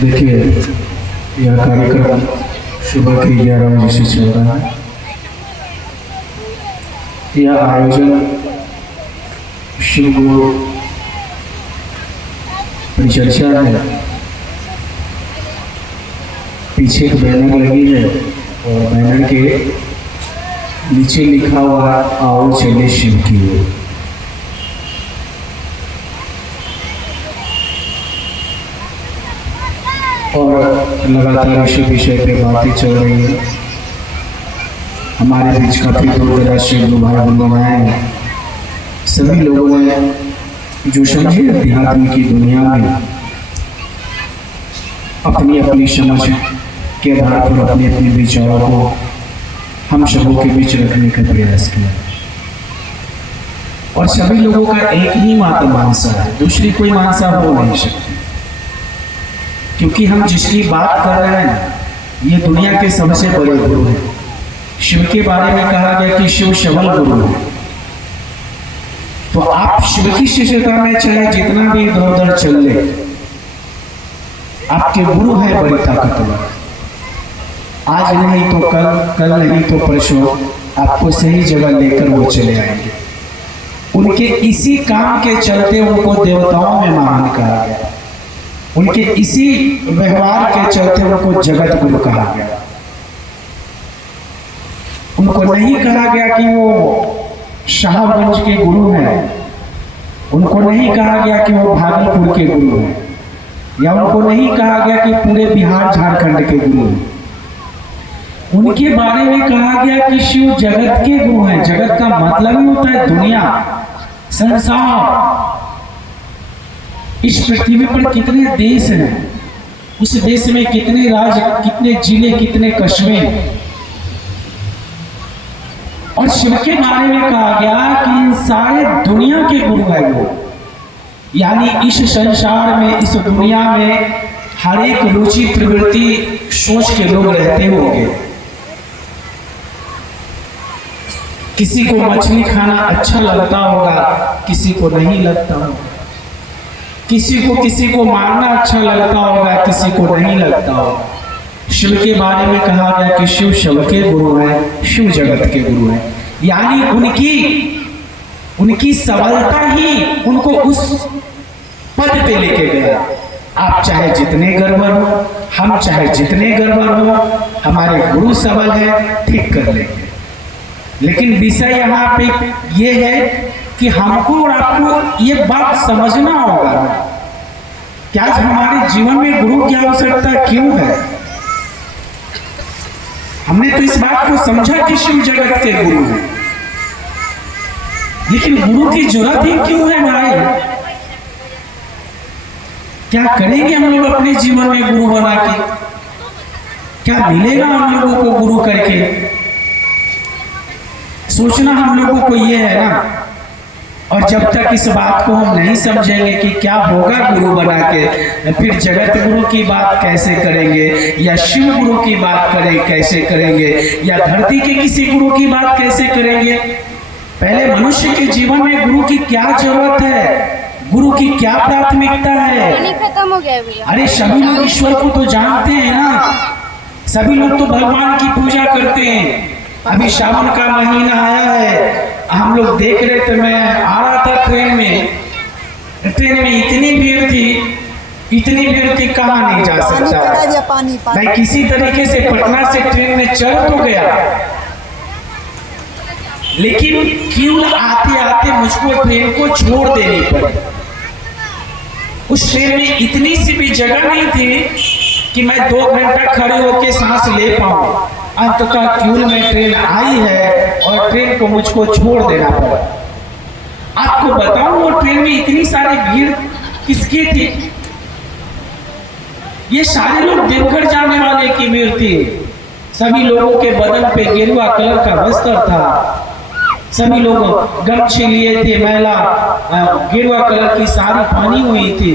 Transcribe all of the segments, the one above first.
देखिए, यह कार्यक्रम सुबह के 11 बजे से चल रहा है। यह आयोजन शिव गुरु परिचर्चा है। पीछे एक बैनर लगी है और बैनर के नीचे लिखा हुआ है, आओ चले शिव की ओर। और लगातार इस विषय पे बातें चल रही है। हमारे बीच काफी दूर दराज से भाई बंधु आए हैं। सभी लोगों ने जो समझे अध्यात्म की दुनिया में अपनी अपनी समझ के आधार पर अपने अपने विचारों को हम सबों के बीच रखने का प्रयास किया। और सभी लोगों का एक ही मात्र मानसा है, दूसरी कोई मानसा हो नहीं सकती। क्योंकि हम जिसकी बात कर रहे हैं ये दुनिया के सबसे बड़े गुरु हैं। शिव के बारे में कहा गया कि शिव सबल गुरु है। तो आप शिव की शिष्यता में चाहे जितना भी इधर उधर चल ले, आपके गुरु है बड़ी ताकतवर। आज नहीं तो कल, कल नहीं तो परसों आपको सही जगह लेकर वो चले आएंगे। उनके इसी काम के चलते उनको देवताओं में महान कहा गया। उनके इसी व्यवहार के चलते उनको जगत गुरु कहा गया। उनको नहीं कहा गया कि वो शाहगंज के गुरु हैं, उनको नहीं कहा गया कि वो भागलपुर के गुरु हैं, या उनको नहीं कहा गया कि पूरे बिहार झारखंड के गुरु हैं। उनके बारे में कहा गया कि शिव जगत के गुरु हैं। जगत का मतलब ही होता है दुनिया, संसार। इस पृथ्वी पर कितने देश हैं, उस देश में कितने राज्य, कितने जिले, कितने कस्बे। और शिव के बारे में कहा गया कि सारे दुनिया के गुरु है वो। यानी इस संसार में, इस दुनिया में हर एक रुचि प्रवृत्ति सोच के लोग रहते होंगे। किसी को मछली खाना अच्छा लगता होगा, किसी को नहीं लगता होगा। किसी को मारना अच्छा लगता होगा, किसी को नहीं लगता होगा। शिव के बारे में कहा गया कि शिव सबके गुरु हैं, शिव जगत के गुरु हैं। यानी उनकी सबलता ही उनको उस पद पे लेके गया। आप चाहे जितने गड़बड़ हो, हम चाहे जितने गड़बड़ हो, हमारे गुरु सबल है, ठीक कर लेंगे। लेकिन विषय यहाँ पे ये है कि हमको और आपको ये बात समझना होगा कि आज हमारे जीवन में गुरु की आवश्यकता क्यों है। हमने तो इस बात को समझा कि शिव जगत के गुरु हैं, लेकिन गुरु की जरूरत ही क्यों है भाई? क्या करेंगे हम लोग अपने जीवन में गुरु बना के? क्या मिलेगा हम लोगों को गुरु करके? सोचना हम लोगों को ये है ना। और जब तक इस बात को हम नहीं समझेंगे कि क्या होगा गुरु बना के, फिर जगत गुरु की बात कैसे करेंगे, या शिव गुरु की बात कैसे करेंगे, या धरती के किसी गुरु की बात कैसे करेंगे? पहले मनुष्य के जीवन में गुरु की क्या जरूरत है, गुरु की क्या प्राथमिकता है? खत्म हो गया भैया। अरे सभी लोग ईश्वर को तो जानते हैं ना, सभी लोग तो भगवान की पूजा करते हैं। अभी सावन का महीना आया है, हम लोग देख रहे थे, मैं आ रहा था ट्रेन में इतनी भीड़ थी कहाँ नहीं जा सकता। मैं किसी तरीके से पटना से ट्रेन में चढ़ तो गया, लेकिन क्यों आते आते मुझको ट्रेन को छोड़ देनी पड़ी। उस ट्रेन में इतनी सी भी जगह नहीं थी कि मैं 2 घंटा खड़े होकर सांस ले पाऊं। अंततः क्यूल में ट्रेन आई है और ट्रेन को मुझको छोड़ देना पड़ा। आपको बताऊं वो ट्रेन में इतनी सारी भीड़ किसकी थी? ये सारे लोग देवघर जाने वाले की भीड़ थी। सभी लोगों के बदन पे गेरुआ कलर का वस्त्र था, सभी लोग गमछे लिए थे, महिला गेरुआ कलर की साड़ी पहनी हुई थी,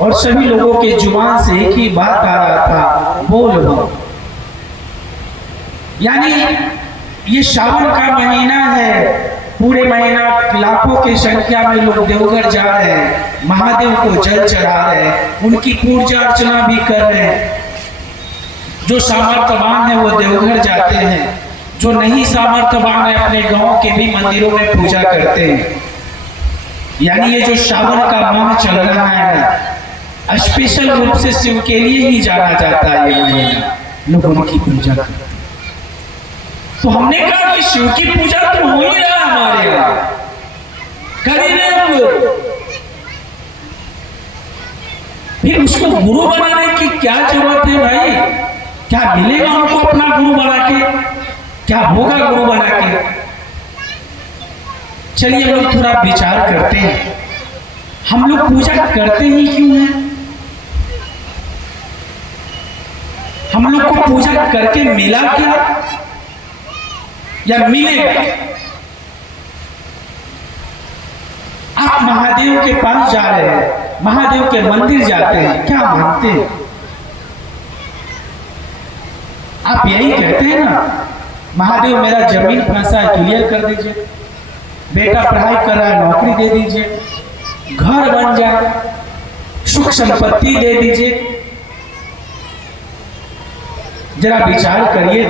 और सभी लोगों के जुबान से एक ही बात आ रहा था, बोल बोल। यानी ये सावन का महीना है, पूरे महीना लाखों की संख्या में लोग देवघर जा रहे हैं, महादेव को जल चढ़ा रहे हैं, उनकी पूजा अर्चना भी कर रहे हैं। जो सामर्थ्यवान है वो देवघर जाते हैं, जो नहीं सामर्थ्यवान है अपने गांव के भी मंदिरों में पूजा करते हैं। यानी ये जो श्रावण का माह चल रहा है ना, स्पेशल रूप से शिव के लिए ही जाना जाता है। ये महीना लोग उनकी पूजा करते हैं। तो हमने कहा कि शिव की पूजा तो हो ही रहा हमारे यहाँ, कर ही रहे हम लोग, फिर उसको गुरु बनाने की क्या जरूरत है भाई? क्या मिलेगा हमको अपना गुरु बना के? क्या होगा गुरु बना के? चलिए हम लोग थोड़ा विचार करते हैं, हम लोग पूजा करते ही क्यों हैं? हम लोग को पूजा करके मिला क्या या मिलेगा? आप महादेव के पास जा रहे हैं, महादेव के मंदिर जाते हैं, क्या मानते हैं? आप यही कहते हैं ना, महादेव मेरा जमीन फंसा है क्लियर कर दीजिए, बेटा पढ़ाई कर रहा है नौकरी दे दीजिए, घर बन जाए, सुख संपत्ति दे दीजिए। जरा विचार करिए,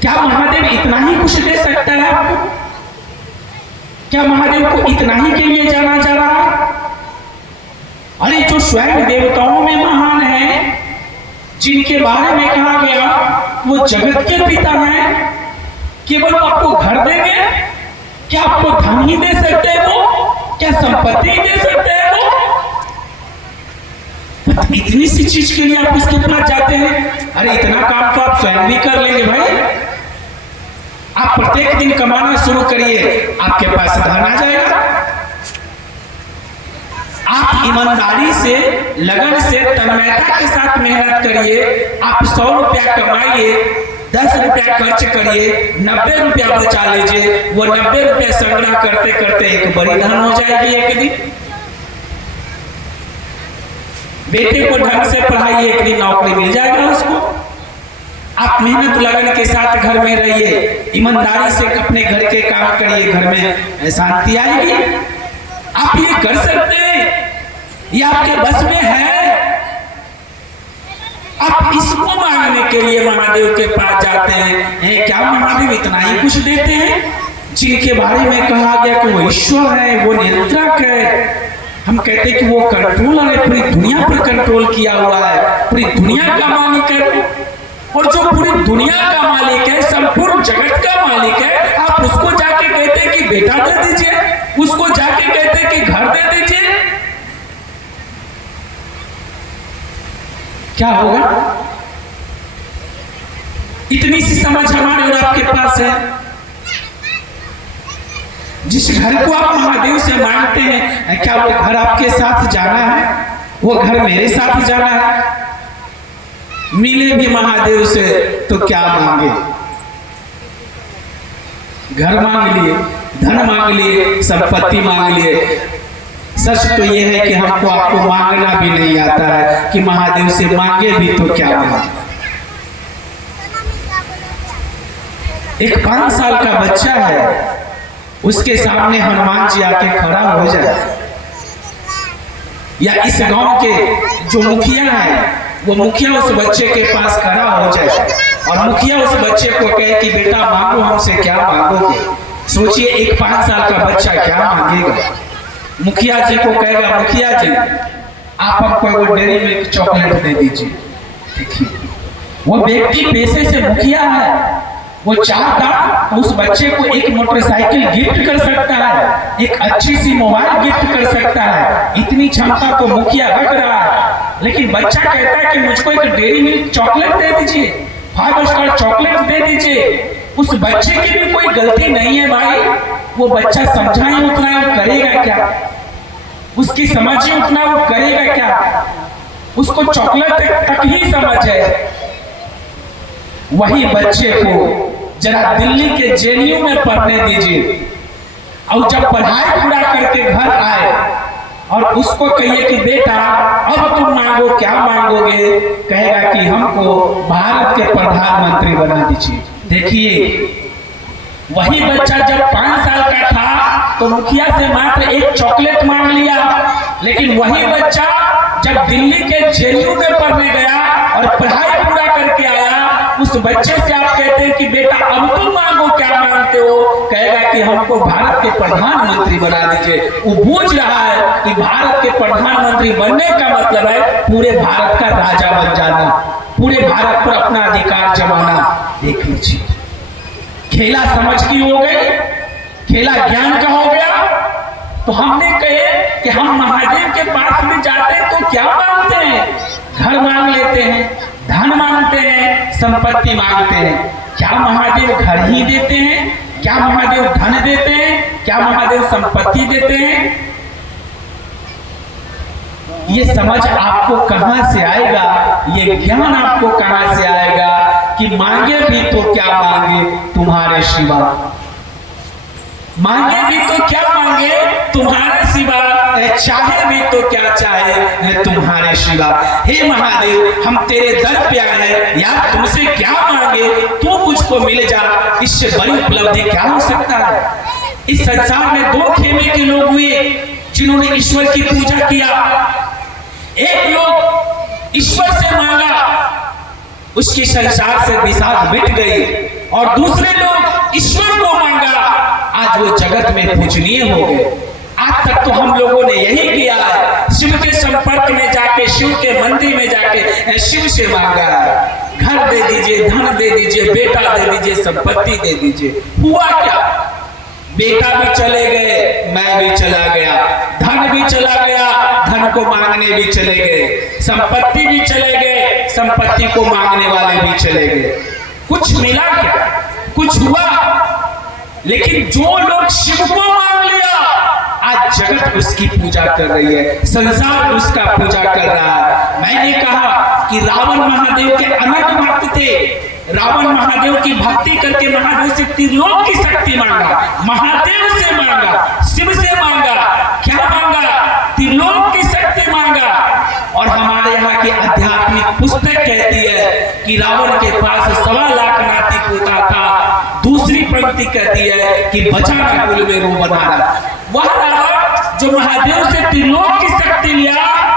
क्या महादेव इतना ही कुछ दे सकता है आपको? क्या महादेव को इतना ही के लिए जाना जा रहा है? अरे जो स्वयं देवताओं में महान है, जिनके बारे में कहा गया वो जगत के पिता हैं, केवल आपको घर देंगे? क्या आपको धन ही दे सकते हैं वो? क्या संपत्ति दे सकते हैं वो? इतनी सी चीज के लिए आप उसके पास जाते हैं? अरे इतना काम तो आप स्वयं भी कर लेंगे भाई। आप प्रत्येक दिन कमाना शुरू करिए, आपके पास धन आ जाएगा। आप ईमानदारी से, लगन से, तन्मयता के साथ मेहनत करिए। आप 100 रुपया कमाइए, 10 रुपया खर्च करिए, 90 रुपया बचा लीजिए। वो 90 रुपया संग्रह करते करते एक बड़ी धन हो जाएगी एक दिन। बेटे को ढंग से पढ़ाइए, एक दिन नौकरी मिल जाएगा उसको। आप मेहनत लगन के साथ घर में रहिए, ईमानदारी से अपने घर के काम करिए, घर में शांति आएगी। आप ये कर सकते हैं, ये आपके बस में है। आप इसको मांगने के लिए महादेव के पास जाते हैं। क्या महादेव इतना ही कुछ देते हैं? जिनके बारे में कहा गया कि वो ईश्वर है, वो नियंत्रक है। हम कहते हैं कि वो कंट्रोलर है, पूरी दुनिया पर कंट्रोल किया हुआ है, पूरी दुनिया का मालिक है। और जो पूरी दुनिया का मालिक है, संपूर्ण जगत का मालिक है, आप उसको जाके कहते हैं कि बेटा दे दीजिए, उसको जाके कहते हैं कि घर दे दीजिए, क्या होगा? इतनी सी समझ हमारे और आपके पास है। जिस घर को आप महादेव से मांगते हैं, क्या वो घर आपके साथ जाना है? वो घर मेरे साथ जाना है? मिले भी महादेव से तो क्या मांगे? घर मांग लिए, धन मांग लिए, संपत्ति मांग लिए। सच तो ये है कि हमको आपको मांगना भी नहीं आता है कि महादेव से मांगे भी तो क्या मांगे। एक 5 साल का बच्चा है, उसके सामने हनुमान जी आके खड़ा हो जाए, या इस गांव के जो मुखिया है वो मुखिया उस बच्चे के पास खड़ा हो जाए और मुखिया उस बच्चे को कहे कि बेटा मांगो, हमसे क्या मांगोगे? सोचिए एक 5 साल का बच्चा क्या मांगेगा? मुखिया जी को कहेगा, मुखिया जी आप हमको वो डेयरी मिल्क चॉकलेट दे दीजिए। देखिए वो व्यक्ति पैसे से मुखिया है, वो चाहता उस बच्चे को एक मोटरसाइकिल गिफ्ट कर सकता है, एक अच्छी सी मोबाइल गिफ्ट कर सकता है। इतनी क्षमता तो मुखिया रख रहा है, लेकिन बच्चा कहता है कि मुझको एक डेयरी मिल्क चॉकलेट दे दीजिए, 5 स्टार चॉकलेट दे दीजिए। उस बच्चे की भी कोई गलती नहीं है भाई, वो बच्चा समझाए उतना वो करेगा क्या? उसकी समझ उतना वो करेगा क्या? उसको चॉकलेट तक ही समझ है। वही बच्चे को जरा दिल्ली के जेएनयू में पढ़ने दीजिए, और जब पढ़ाई पूरा करके घर आए और उसको कहिए कि बेटा अब तुम मांगो, क्या मांगोगे? कहेगा कि हमको भारत के प्रधानमंत्री बना दीजिए। देखिए वही बच्चा जब 5 साल का था तो मुखिया से मात्र एक चॉकलेट मांग लिया, लेकिन वही बच्चा जब दिल्ली के जेएनयू में पढ़ने गया और पढ़ाई पूरा करके आया, उस बच्चे से आप कहते हैं कि बेटा अब तुम मांगो, क्या मांगते हो? कहेगा कि हमको भारत के प्रधानमंत्री बना दीजिए। वो बूझ रहा है कि भारत के प्रधानमंत्री बनने का मतलब है पूरे भारत का राजा बन जाना, पूरे भारत पर अपना अधिकार जमाना। देख लीजिए, खेला समझ की हो गई, खेला ज्ञान का हो गया। तो हमने कहे कि हम महादेव के पास में जाते हैं तो क्या मांगते हैं? घर मांग लेते हैं, धन मांगते हैं, संपत्ति मांगते हैं। क्या महादेव घर ही देते हैं? क्या महादेव धन देते हैं? क्या महादेव संपत्ति देते हैं? ये समझ आपको कहां से आएगा, ये ज्ञान आपको कहां से आएगा कि मांगे भी तो क्या मांगे तुम्हारे सिवा, मांगे भी तो क्या मांगे तुम्हारे सिवा, चाहे भी तो क्या चाहे तुम्हारे सिवा। हे महादेव, हम तेरे दर पे आए हैं, यार तुमसे क्या मांगे, तू मुझको मिल जा, इससे बड़ी उपलब्धि क्या हो सकता है? इस संसार में 2 खेमे के लोग हुए जिन्होंने ईश्वर की पूजा किया। एक लोग ईश्वर से मांगा, उसकी संसार से विषाद मिट गई, और दूसरे लोग ईश्वर को मांगा, आज वो जगत में पूजनीय हो गए। आज तक तो हम लोगों ने यही किया है, शिव के संपर्क में जाके, शिव के मंदिर में जाके शिव से मांगा, घर दे दीजिए, धन दे दीजिए, बेटा दे दीजिए, संपत्ति दे दीजिए। हुआ क्या? बेटा भी चले गए, मैं भी चला गया, धन भी चला गया, धन को मांगने भी चले गए, संपत्ति भी चले गए, संपत्ति को मांगने वाले भी चले गए। कुछ मिला क्या? कुछ हुआ? लेकिन जो लोग शिव को मांग लिया, आज जगत उसकी पूजा कर रही है, संसार उसका पूजा कर रहा है। मैंने कहा कि रावण महादेव के अनंत भक्त थे। रावण महादेव की भक्ति करके महादेव से त्रिलोक की शक्ति मांगा, महादेव से मांगा, शिव से मांगा, क्या मांगा? त्रिलोक की शक्ति मांगा। और हमारे यहाँ की आध्यात्मिक पुस्तक कहती है कि रावण के पास 1.25 लाख नाती पोता था। दूसरी पंक्ति कहती है कि बचाना कुल में रो बनाना। वह रावण जो महादेव से त्रिलोक की शक्ति लिया,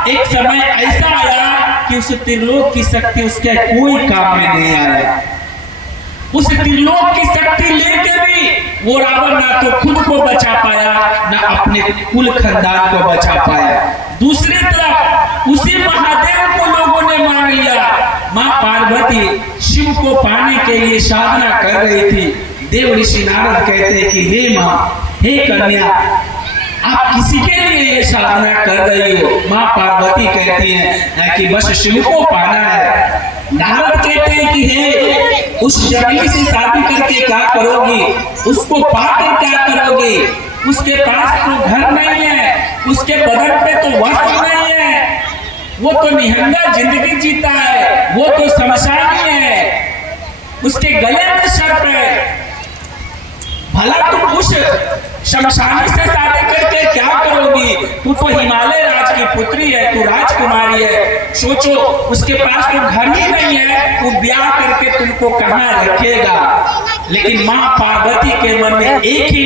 एक समय ऐसा आया कि उस त्रिलोक की शक्ति उसके कोई काम में नहीं आया। उस त्रिलोक की शक्ति लेके भी वो रावण ना तो खुद को बचा पाया, ना अपने कुल खानदान को बचा पाया। दूसरी तरफ उसी महादेव को लोगों ने मांग लिया। माँ पार्वती शिव को पाने के लिए साधना कर रही थी। देव ऋषि नारद कहते हैं कि हे माँ, हे कन्या, आप किसी के लिए ये साधना कर रही हो? माँ पार्वती कहती है कि बस शिव को पाना है। नारद कहते हैं कि हे, उस जंगली से शादी करके क्या करोगी? उसको पाकर क्या करोगी? उसके पास तो घर नहीं है, उसके बदन पे तो वस्त्र नहीं है, वो तो निहंगा जिंदगी जीता है, वो तो शमशानी है, उसके गले में सर्प है। भला तुम उस शमशानी से शादी करके क्या करोगी? तू तो हिमालय राज की पुत्री है, तू राजकुमारी है। सोचो, उसके पास तो घर ही नहीं है, तू ब्याह करके तुमको कहाँ रखेगा? लेकिन माँ पार्वती के मन में एक ही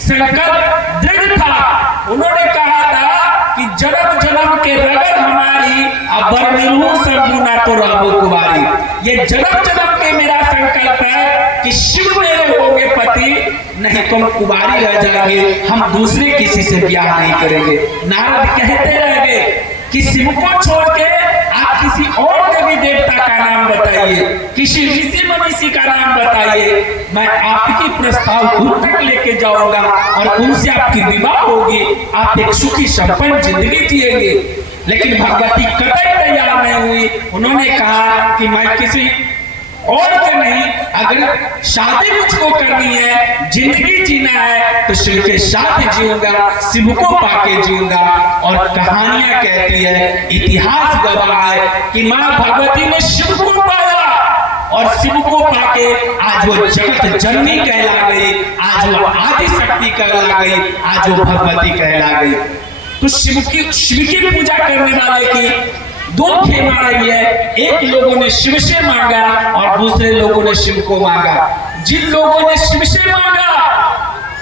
संकल्प दृढ़ था। उन्होंने कहा था कि जन्म जन्म के रगड़ हमारी, अब बरमिलूं शंभू ना तो रहबो कुमारी। ये जन्म जन्म के मेरा संकल्प है कि शिव मेरे होंगे पति, नहीं तुम कुमारी रह जाएंगे, हम दूसरे किसी से ब्याह नहीं करेंगे। नारद कहते रह गए कि शिव को छोड़ के आप किसी और देवी देवता का नाम बताइए, किसी ऋषि मनीषी का नाम बताइए, मैं आपकी प्रस्ताव दूर तक लेके जाऊंगा और उनसे आपकी विवाह होगी, आप एक सुखी संपन्न जिंदगी जिएंगे। लेकिन भगवती कतई तैयार नहीं हुई। उन्होंने कहा कि मैं किसी और से नहीं, अगर शादी मुझको करनी है, जिंदगी जीना है, तो शिव के साथ जीऊंगा, शिव को पाके जीऊंगा। और कहानियां कहती है, इतिहास गवाह है कि माँ भगवती ने शिव को पाया और शिव को पाके आज वो जगत जननी कहला गई, आज वो आदि शक्ति कहला गई, आज वो भगवती कहला गई। तो शिव की पूजा करने वाले की 2 खेमा रही है। एक लोगों ने शिव से मांगा और दूसरे लोगों ने शिव को मांगा। जिन लोगों ने शिव से मांगा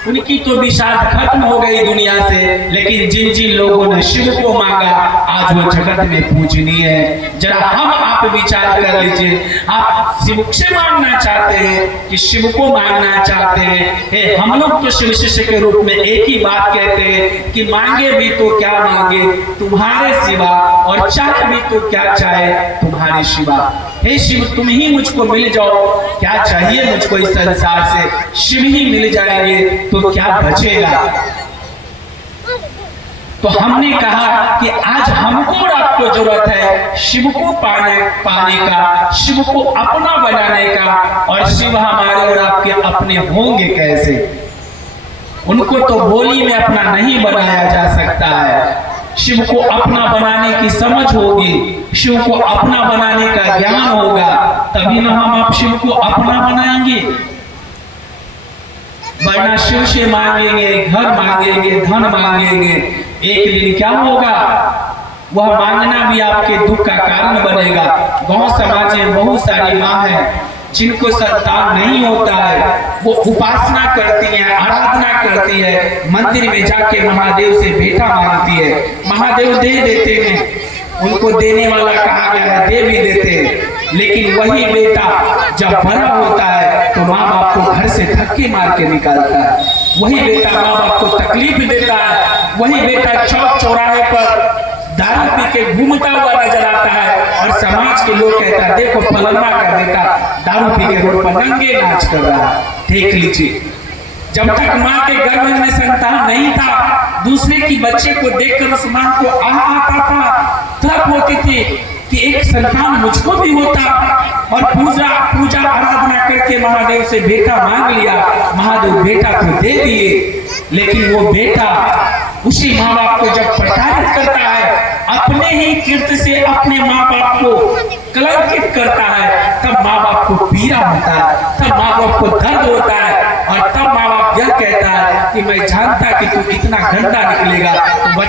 उनकी तो विषाद खत्म हो गई दुनिया से, लेकिन जिन जिन लोगों ने शिव को मांगा आज वो जगत में पूजनीय है। जरा हम आप विचार कर लीजिए, आप शिव से मांगना चाहते हैं कि शिव को मांगना चाहते हैं? हम लोग तो शिव शिष्य के रूप में एक ही बात कहते हैं कि मांगे भी तो क्या मांगे तुम्हारे सिवा, और चाहे भी तो क्या चाहे तुम्हारे सिवा। हे शिव तुम ही मुझको मिल जाओ, क्या चाहिए मुझको इस संसार से? शिव ही मिल जाएंगे तो क्या बचेगा? तो हमने कहा कि आज हमको और आपको जरूरत है शिव को पाने का, शिव को अपना बनाने का। और शिव हमारे और आपके अपने होंगे कैसे? उनको तो बोली में अपना नहीं बनाया जा सकता है। शिव को अपना बनाने की समझ होगी, शिव को अपना बनाने का ज्ञान होगा, तभी ना हम आप शिव को अपना बनाएंगे। वरना शिव से मांगेंगे, घर मांगेंगे, धन मांगेंगे, एक दिन क्या होगा? वह मांगना भी आपके दुख का कारण बनेगा। गांव समाज में बहुत सारी माँ है जिनको संतान नहीं होता है, वो उपासना करती है, आराधना करती है, मंदिर में जाके महादेव से बेटा मांगती है, महादेव दे देते हैं, उनको देने वाला कहा गया है दे भी देते हैं। लेकिन वही बेटा जब बड़ा होता है तो माँ बाप को घर से धक्के मार के निकालता है, वही बेटा माँ बाप को तकलीफ देता है, वही बेटा चौक चौराहे पर दारू पी के घूमता हुआ नजर आता है और समाज के लोग कहता है देखो फलाना का बेटा दारू पी के रोड पर नंगे नाच कर रहा है, देख लीजिए। जब तक माँ के गर्भ में संतान नहीं था, दूसरे की बच्चे को देखकर उस माँ को आता था, तब होती थी कि एक संतान मुझको भी होता। और पूजा आराधना करके महादेव से बेटा मांग लिया, महादेव बेटा तो दे दिए, लेकिन वो बेटा उसी माँ बाप को जब प्रताड़ित करता है, अपने ही कृत्य से अपने माँ बाप को कलंकित करता है, तब माँ बाप को पीड़ा होता है, तब माँ बाप को दर्द होता है। और तब माँ बाप यह कहता है कि मैं जानता कि तू इतना गंदा निकलेगा तो